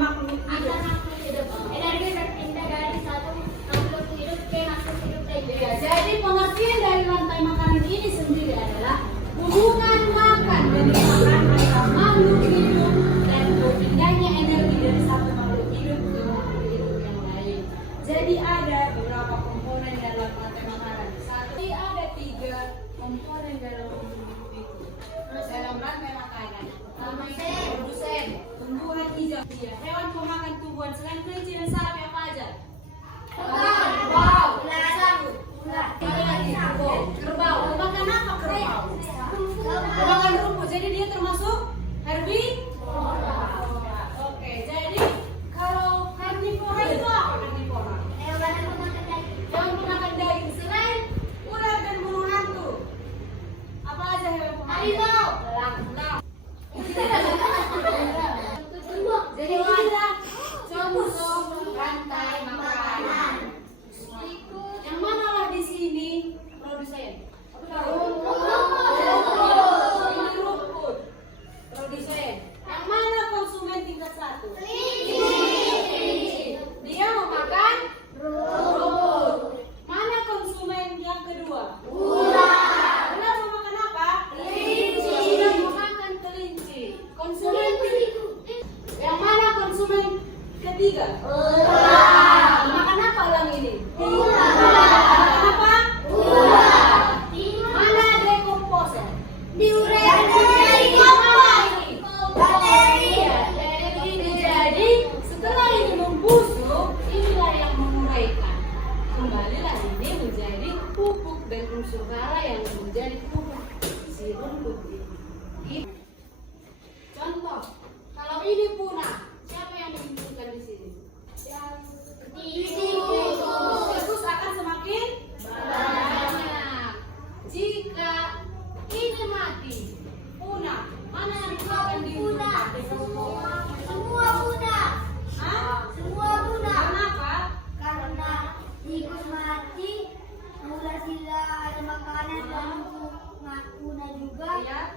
Makhluk hidup. Energi berpindah dari satu makhluk hidup ke makhluk hidup lainnya. Ya, jadi pengertian dari rantai makanan ini sendiri adalah hubungan makan dari makanan antara makhluk hidup dan berpindahnya energi dari satu makhluk hidup ke makhluk hidup yang lain. Jadi ada beberapa komponen dalam rantai makanan. Satu, ada 3 komponen dalam hidup itu. Dalam rantai makanan. Pertama itu produsen, tumbuhan hijau. Ya, hewan pemakan tumbuhan selain kelinci dan sapi apa aja? Kerbau. Kerbau. Makan apa kerbau? Makan rumput. Jadi dia termasuk herbivora. Oke, jadi kalau karnivora itu apa karnivora? Hewan pemakan daging selain ular dan burung hantu. Apa aja hewan pemakan? Harimau. Elang. Jadi kita contoh rantai makanan. Yang mana lah di sini produsen? Rumput. Produsen. Yang mana konsumen tingkat 1? Dia memakan rumput. Mana konsumen yang kedua? Ular memakan apa? Kelinci. Ular memakan kelinci. Konsumen yang mana konsumen ketiga? Makan apa elang ini? Makan apa? Mana dekomposer? Jadi setelah ini membusuk, inilah yang menguraikan. Kembalilah ini menjadi pupuk dan unsur hara yang menjadi pupuk si rumput ini. Contoh, kalau ini punah, siapa yang dibutuhkan di sini? Tikus akan semakin banyak. Jika ini mati, punah, mana yang akan dibutuhkan? Semua punah. Hah? Semua punah. Kenapa? Karena tikus mati, ular tidak ada makanan dan punah juga. Ya.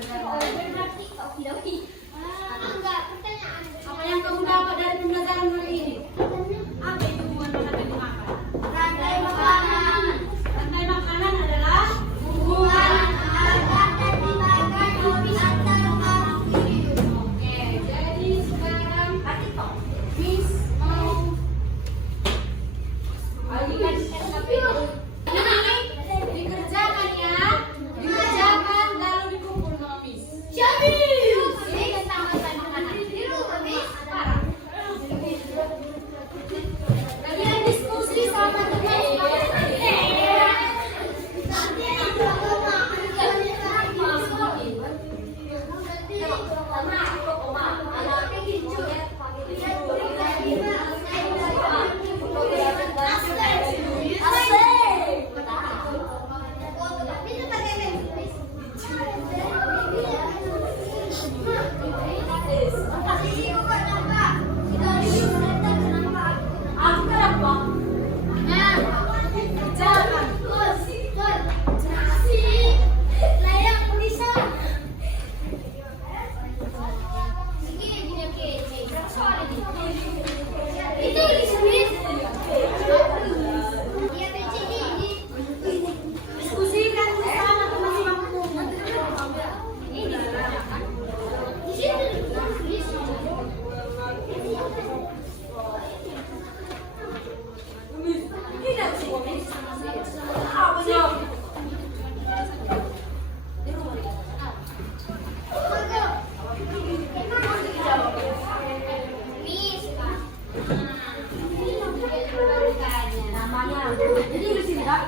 Berarti kok tidak enggak, pertanyaan. Apa yang kamu dapat dari pembelajaran hari ini? Apa itu hubungan makanan dan dimakan? Rantai makanan. Rantai makanan adalah hubungan Makan dan dimakan antar makhluk hidup. Oke, jadi sekarang Miss mau bagikan SKP ini dikerjakan ya, dikerjakan lalu dikumpul sama Miss. Ini tentang rantai makanan. Sekarang kalian diskusi sama teman-teman. Aku kenapa? Nah, kerjakan. Diskusikan bersama teman-temanmu. Tidak sih. Apa sih? Namanya. Jadi di sini Kak.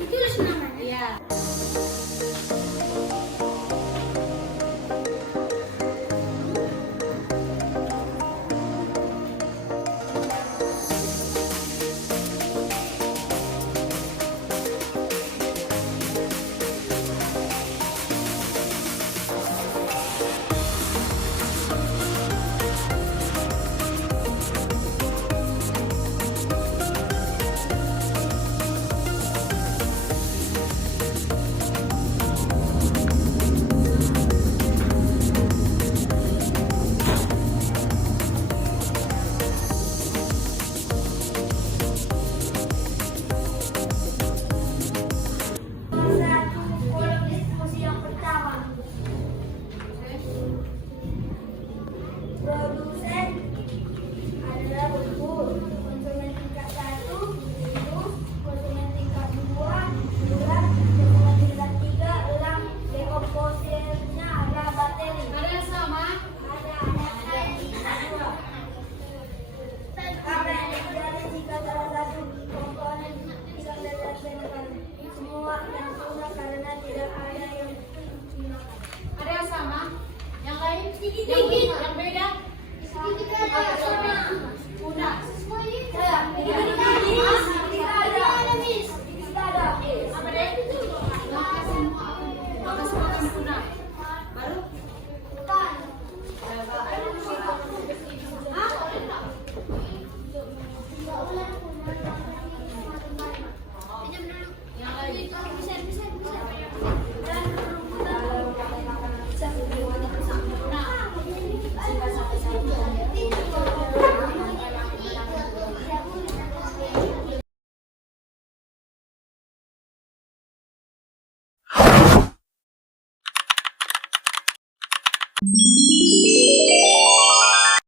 Itu namanya. Iya. Kolom diskusi yang pertama. Produsen adalah berbur. Konsumen tingkat 1 minus, konsumen tingkat 2 berat, konsumen tingkat 3 elang, dekomposernya adalah bakteri. Ada yang sama? Apa yang terjadi jika salah satu komponen hilang dari rantai makanan? Semua yang punah karena tidak ada yang dimakan. Ada yang sama? Yang lain? Sedikit-sedikit. Yang beda? Sedikit ada sama. Punah. Apa deh? Maka semua akan punah. Baru? Hah? Yang lain? Nah,